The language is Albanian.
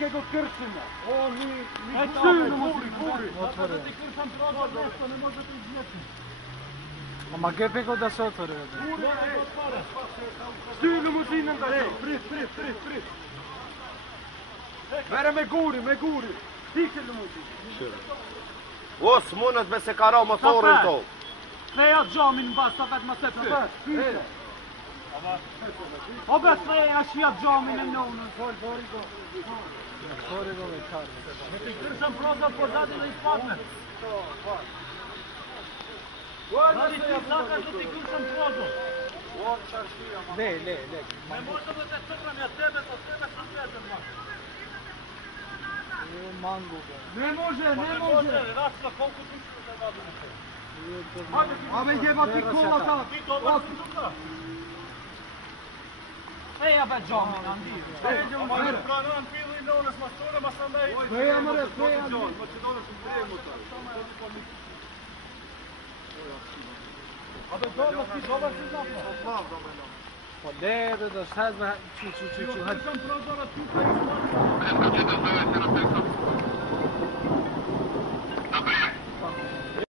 ke go kërcina. O, mi guri. Otwore. Nie może być zmietny. A ma gepy go da se otvore. Styr limuzinën da se. Prit. Mere me guri. Hike limuzinë. O, s'munët me se kara motorin to. Treja gjamin në bas, ta vetë më se të O be treja shia gjamin e nënën. Fori go me karë. Me të kërëshëm proza për zati dhe i spatme. Zati të zaka të të kërëshëm prozo. Le. Me mosë dhe të cëpra me tebe, të tebe së tebe ma. Mango. Ne može. Rast në koku të shumë të vadu në të. Ave jeba ti kolla ta. Ti do vë të shumë. Eja be gjamin, andirë. Ma në pranon pilli nonës mastore, ma së ndaj. Preja mëre. A be dole ti dole si zafë. Po le dhe do shhez me që. Kërëm prozora ty ka i spatme.